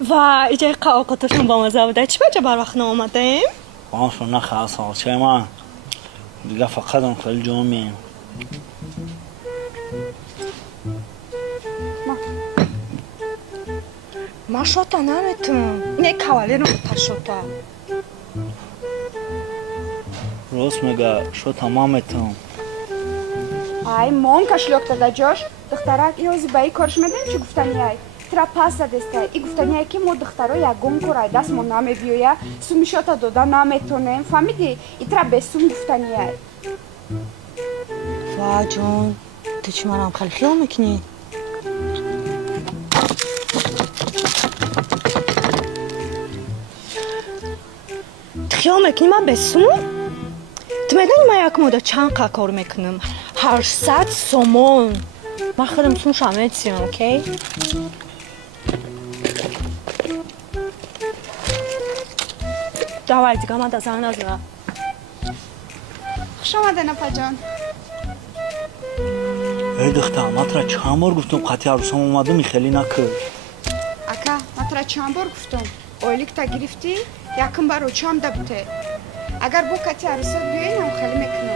وای جای قاقاتشون با مزه بوده. چی بچه بر وقت نامدیم؟ باشون نخواه سالچه من دیگه فقط اون خیلی جامعیم ما شوتا نمیتون اینه کوالی رو تا شوتا راست میگه شو تمامتون ای مامکا шлёк дада ҷош духтарак ёзи ба и корш медонӣ чӣ гуфтанияй тра паса дестай и гуфтанияй ки мо духтаро ягон корай дастмо намебиёя сумишота дода наметонем фаҳмидӣ и тра бесум гуфтанияй ва ҷон ту чӣ манам хеле хиёл мекунӣ ту хиёл мекунӣ ман бесум ту медонӣ ман як мода чанд қа кор мекунам 800 сомон ман хеле мусумшам метсиям окей давай дига ман дазан наза хуш омаден апаҷон эй духтар ман тра чанд бор гуфтам қати арӯсам омадам хеле накӯ ака ман тра чанд бор гуфтам ойликта гирифтӣ якм баро чанда буте агар бо кати арӯса биёинам хеле мекунам